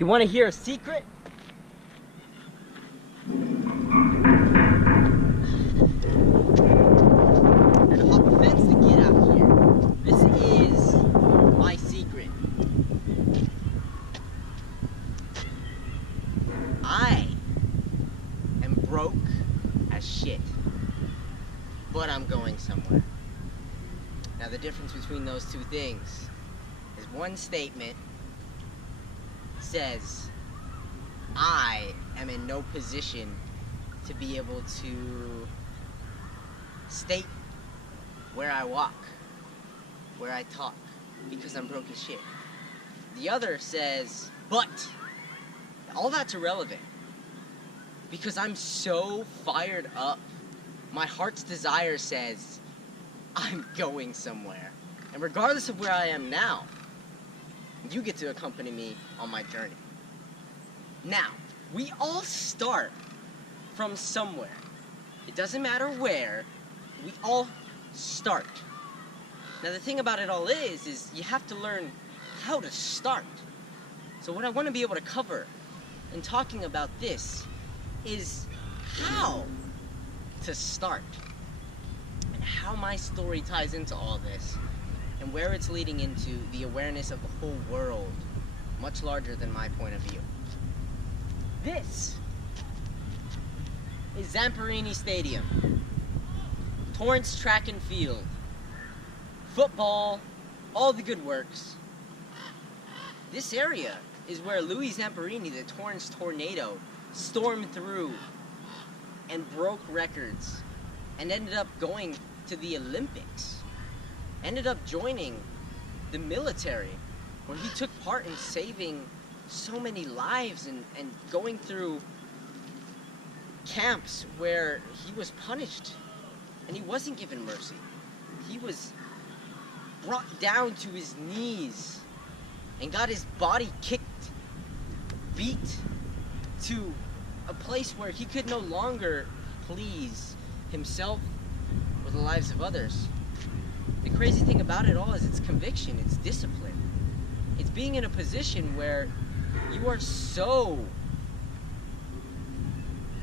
You want to hear a secret? I had to hop a fence to get out here. This is my secret. I am broke as shit, but I'm going somewhere. Now the difference between those two things is one statement says I am in no position to be able to state where I walk, where I talk, because I'm broke as shit. The other says, but all that's irrelevant because I'm so fired up. My heart's desire says I'm going somewhere. And regardless of where I am now, you get to accompany me on my journey. Now, we all start from somewhere. It doesn't matter where, we all start. Now the thing about it all is you have to learn how to start. So what I want to be able to cover in talking about this is how to start. And how my story ties into all this. And where it's leading into the awareness of the whole world, much larger than my point of view. This is Aspiration Stadium, Torrance Track and Field, football, all the good works. This area is where Louis Zamperini, the Torrance tornado, stormed through and broke records and ended up going to the Olympics. Ended up joining the military, where he took part in saving so many lives and going through camps where he was punished and he wasn't given mercy. He was brought down to his knees and got his body kicked, beat to a place where he could no longer please himself or the lives of others. The crazy thing about it all is it's conviction, it's discipline. It's being in a position where you are so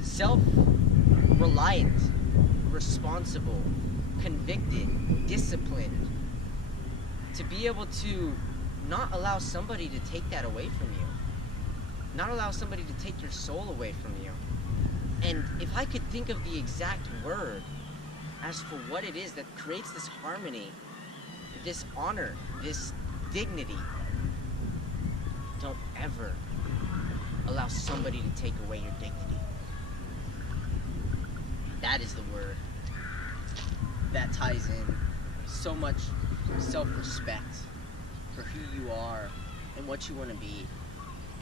self-reliant, responsible, convicted, disciplined, to be able to not allow somebody to take that away from you. Not allow somebody to take your soul away from you. And if I could think of the exact word as for what it is that creates this harmony, this honor, this dignity, don't ever allow somebody to take away your dignity. That is the word that ties in so much self-respect for who you are and what you want to be.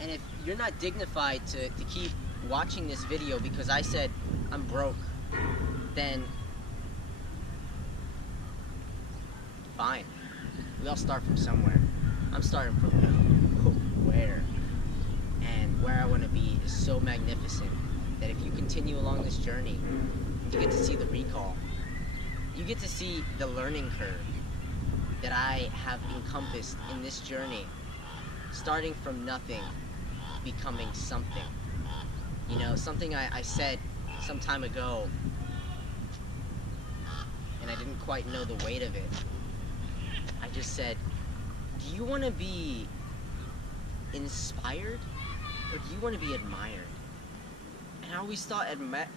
And if you're not dignified to keep watching this video because I said I'm broke, then fine. We all start from somewhere. I'm starting from where. And where I want to be is so magnificent that if you continue along this journey, you get to see the recall. You get to see the learning curve that I have encompassed in this journey, starting from nothing, becoming something. You know, something I said some time ago, and I didn't quite know the weight of it. I just said, do you want to be inspired or do you want to be admired? And I always thought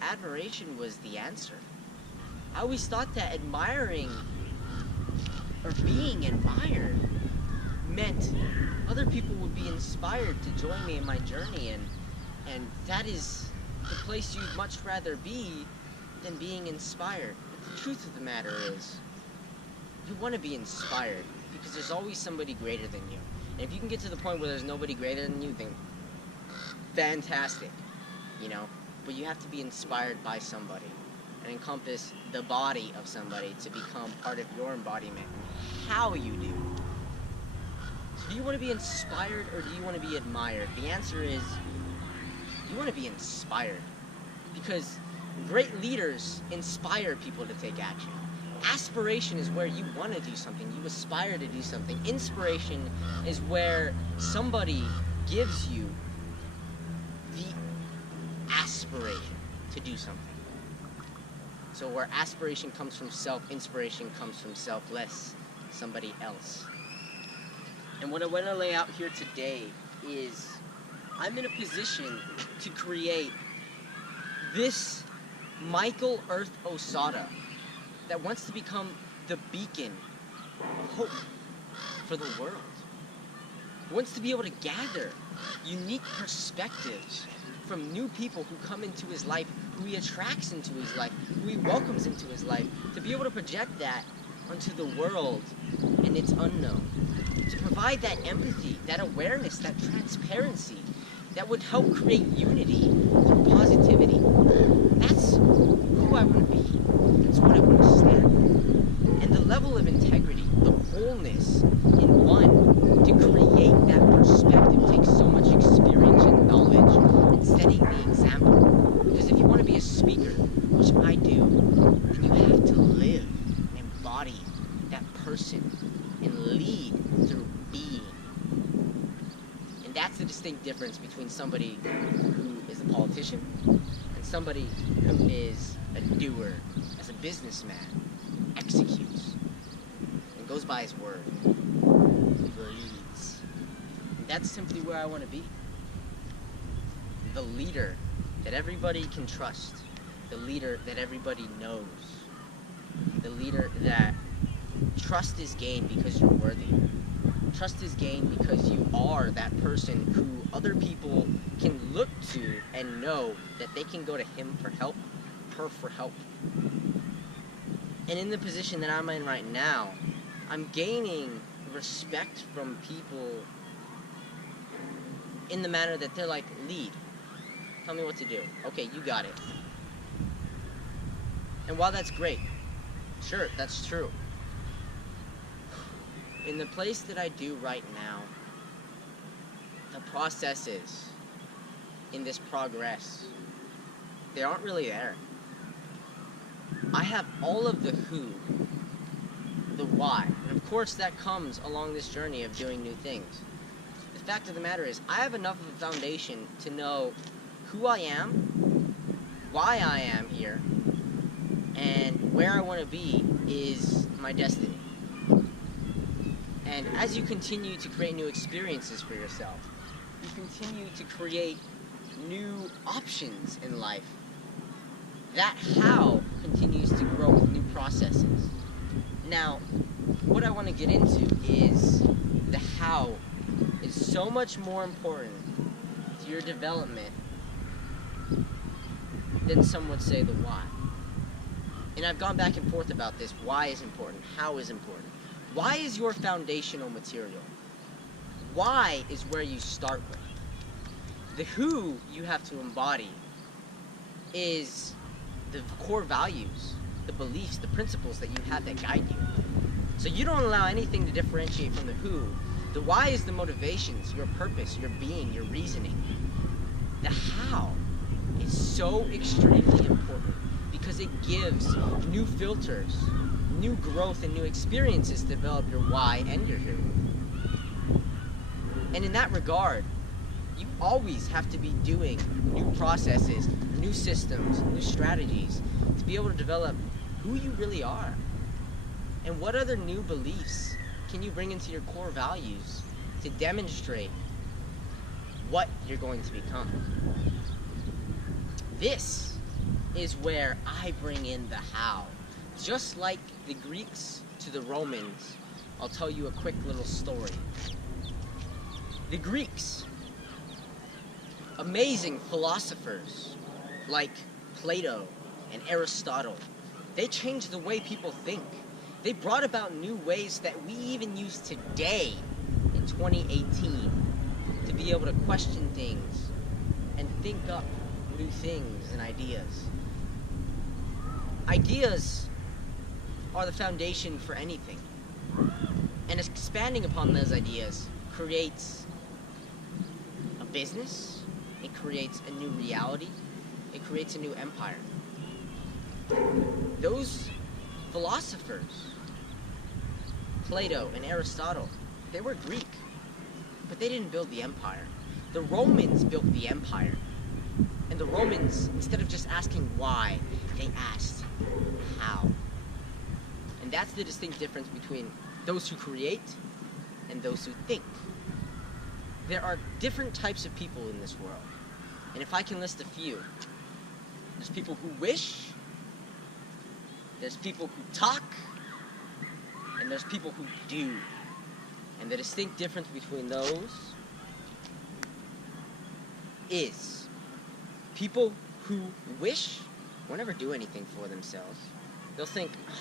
admiration was the answer. I always thought that admiring or being admired meant other people would be inspired to join me in my journey, and that is the place you'd much rather be than being inspired. But the truth of the matter is, you want to be inspired because there's always somebody greater than you. And if you can get to the point where there's nobody greater than you, then fantastic, you know? But you have to be inspired by somebody and encompass the body of somebody to become part of your embodiment. How you do. So do you want to be inspired or do you want to be admired? The answer is, you want to be inspired. Because great leaders inspire people to take action. Aspiration is where you want to do something, you aspire to do something. Inspiration is where somebody gives you the aspiration to do something. So where aspiration comes from self, inspiration comes from selfless, somebody else. And what I want to lay out here today is I'm in a position to create this Michael Earth Osada that wants to become the beacon of hope for the world. He wants to be able to gather unique perspectives from new people who come into his life, who he attracts into his life, who he welcomes into his life, to be able to project that onto the world and its unknown. To provide that empathy, that awareness, that transparency that would help create unity through positivity. That's who I want to be. That's what I want to stand for. And the level of integrity, the wholeness in one, to create that perspective takes so much experience and knowledge and setting the example. Because if you want to be a speaker, which I do, then you have to live and embody that person and lead through being. And that's the distinct difference between somebody who is a politician and somebody who is a doer, as a businessman, executes, and goes by his word, leads. And that's simply where I want to be. The leader that everybody can trust, the leader that everybody knows, the leader that trust is gained because you're worthy. Trust is gained because you are that person who other people can look to and know that they can go to him for help, her for help. And in the position that I'm in right now, I'm gaining respect from people in the manner that they're like, lead. Tell me what to do. Okay, you got it. And while that's great, sure, that's true. In the place that I do right now, the processes in this progress, they aren't really there. I have all of the who, the why, and of course that comes along this journey of doing new things. The fact of the matter is, I have enough of a foundation to know who I am, why I am here, and where I want to be is my destiny. And as you continue to create new experiences for yourself, you continue to create new options in life. That how continues to grow with new processes. Now, what I want to get into is the how is so much more important to your development than some would say the why. And I've gone back and forth about this. Why is important? How is important? Why is your foundational material? Why is where you start with. The who you have to embody is the core values, the beliefs, the principles that you have that guide you. So you don't allow anything to differentiate from the who. The why is the motivations, your purpose, your being, your reasoning. The how is so extremely important because it gives new filters, new growth, and new experiences to develop your why and your who. And in that regard, you always have to be doing new processes, new systems, new strategies to be able to develop who you really are. And what other new beliefs can you bring into your core values to demonstrate what you're going to become? This is where I bring in the how. Just like the Greeks to the Romans, I'll tell you a quick little story. The Greeks, amazing philosophers like Plato and Aristotle, they changed the way people think. They brought about new ways that we even use today in 2018 to be able to question things and think up new things and ideas. Ideas are the foundation for anything. And expanding upon those ideas creates a business, it creates a new reality, it creates a new empire. Those philosophers, Plato and Aristotle, they were Greek, but they didn't build the empire. The Romans built the empire. And the Romans, instead of just asking why, they asked how. And that's the distinct difference between those who create and those who think. There are different types of people in this world. And if I can list a few, there's people who wish, there's people who talk, and there's people who do. And the distinct difference between those is people who wish will never do anything for themselves. They'll think, oh,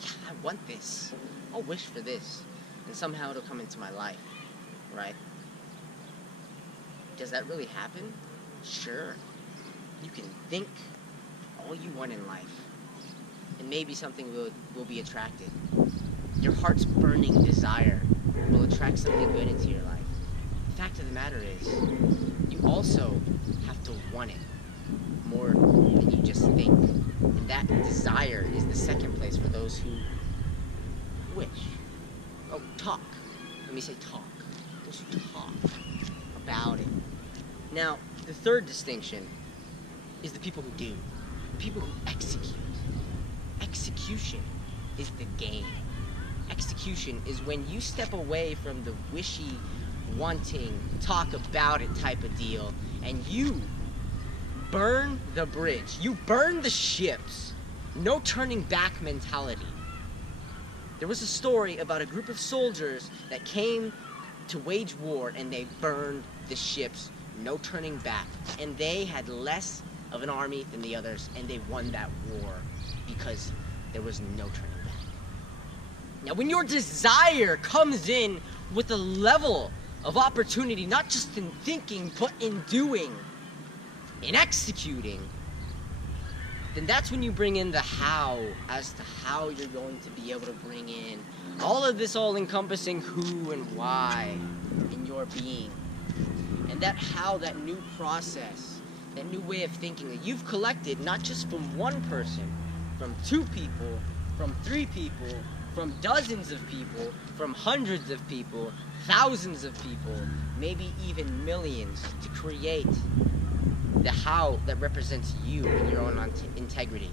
yeah, I want this. I'll wish for this. And somehow it'll come into my life, right? Does that really happen? Sure. You can think all you want in life. And maybe something will be attracted. Your heart's burning desire will attract something good into your life. The fact of the matter is, you also have to want it more than you just think. And that desire is the second place for those who wish. Oh, talk. Let me say talk. Those who talk about it. Now, the third distinction is the people who do. People who execute. Execution is the game. Execution is when you step away from the wishy, wanting, talk about it type of deal, and you burn the bridge. You burn the ships. No turning back mentality. There was a story about a group of soldiers that came to wage war, and they burned the ships. No turning back. And they had less of an army than the others, and they won that war because there was no turning back. Now, when your desire comes in with a level of opportunity, not just in thinking, but in doing, in executing, then that's when you bring in the how as to how you're going to be able to bring in all of this all-encompassing who and why in your being. And that how, that new process, that new way of thinking that you've collected, not just from one person, from two people, from three people, from dozens of people, from hundreds of people, thousands of people, maybe even millions, to create the how that represents you and your own integrity,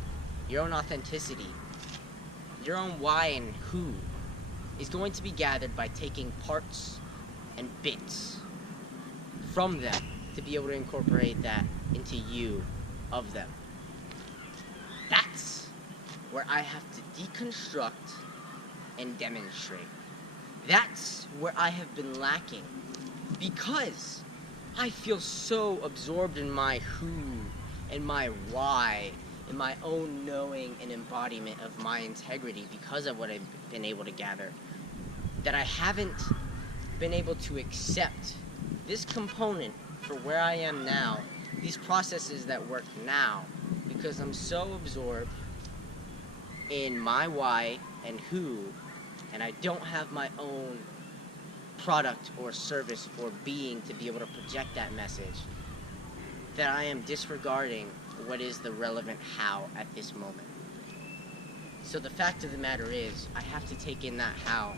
your own authenticity, your own why and who is going to be gathered by taking parts and bits from them to be able to incorporate that into you of them. That's where I have to deconstruct and demonstrate. That's where I have been lacking because I feel so absorbed in my who and my why and my own knowing and embodiment of my integrity because of what I've been able to gather, that I haven't been able to accept this component for where I am now, these processes that work now, because I'm so absorbed in my why and who, and I don't have my own product or service or being to be able to project that message, that I am disregarding what is the relevant how at this moment. So the fact of the matter is, I have to take in that how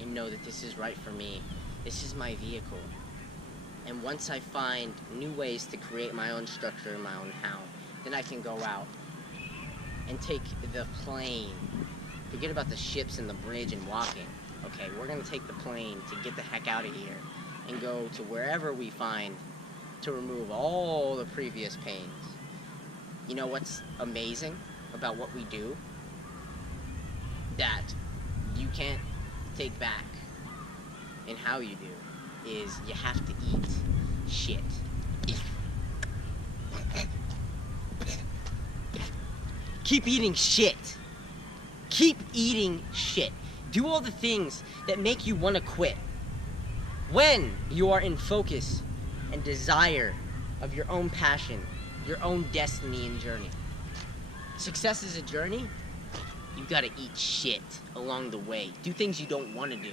and know that this is right for me. This is my vehicle. And once I find new ways to create my own structure and my own how, then I can go out and take the plane. Forget about the ships and the bridge and walking. Okay, we're going to take the plane to get the heck out of here and go to wherever we find to remove all the previous pains. You know what's amazing about what we do? That you can't take back in how you do is you have to eat shit. Keep eating shit. Keep eating shit. Do all the things that make you want to quit. When you are in focus and desire of your own passion, your own destiny and journey. Success is a journey. You've got to eat shit along the way. Do things you don't want to do.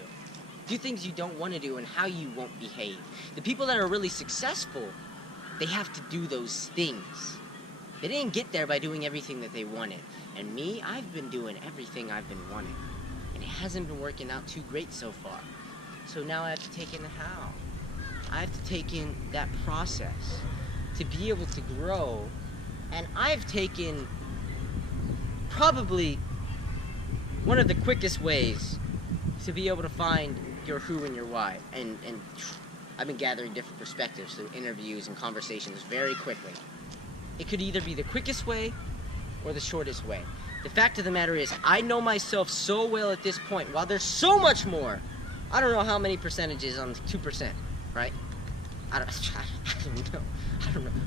Do things you don't want to do and how you won't behave. The people that are really successful, they have to do those things. They didn't get there by doing everything that they wanted. And me, I've been doing everything I've been wanting. And it hasn't been working out too great so far. So now I have to take in the how. I have to take in that process to be able to grow. And I've taken probably one of the quickest ways to be able to find your who and your why. And I've been gathering different perspectives through interviews and conversations very quickly. It could either be the quickest way or the shortest way. The fact of the matter is, I know myself so well at this point, while there's so much more. I don't know how many percentages on 2%, right? I don't know.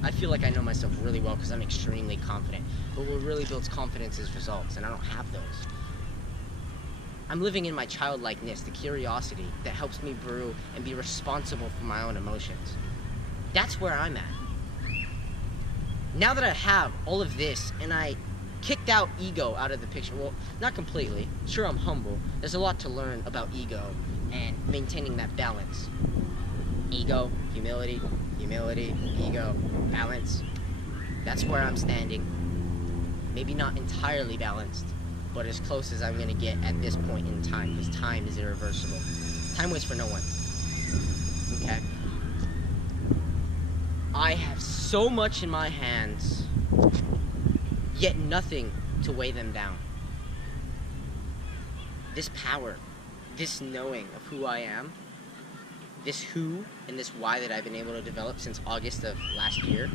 I feel like I know myself really well because I'm extremely confident. But what really builds confidence is results, and I don't have those. I'm living in my childlikeness, the curiosity that helps me brew and be responsible for my own emotions. That's where I'm at. Now that I have all of this, and I kicked out ego out of the picture, well, not completely. Sure, I'm humble. There's a lot to learn about ego and maintaining that balance. Ego, humility, ego, balance. That's where I'm standing. Maybe not entirely balanced, but as close as I'm gonna get at this point in time, because time is irreversible. Time waits for no one. Okay? I have so much in my hands, yet nothing to weigh them down. This power, this knowing of who I am, this who and this why that I've been able to develop since August of last year,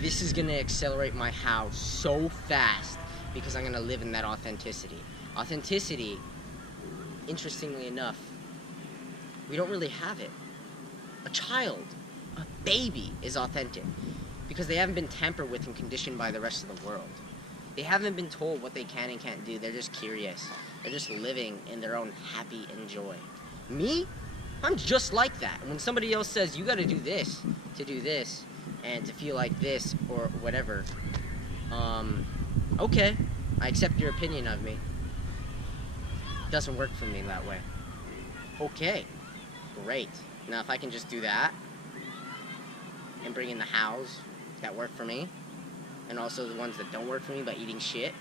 this is going to accelerate my how so fast because I'm going to live in that authenticity. Authenticity, interestingly enough, we don't really have it. A child, a baby is authentic because they haven't been tampered with and conditioned by the rest of the world. They haven't been told what they can and can't do. They're just curious. They're just living in their own happy and joy. Me? I'm just like that. When somebody else says, you gotta do this to do this and to feel like this or whatever, okay, I accept your opinion of me. It doesn't work for me that way. Okay, great. Now if I can just do that and bring in the hows that work for me, and also the ones that don't work for me by eating shit,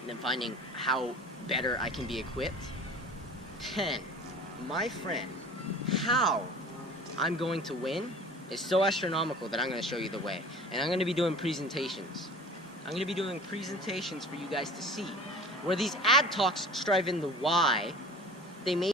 and then finding how better I can be equipped, then, my friend, how I'm going to win is so astronomical that I'm going to show you the way. And I'm going to be doing presentations. I'm going to be doing presentations for you guys to see, where these ad talks strive in the why, they may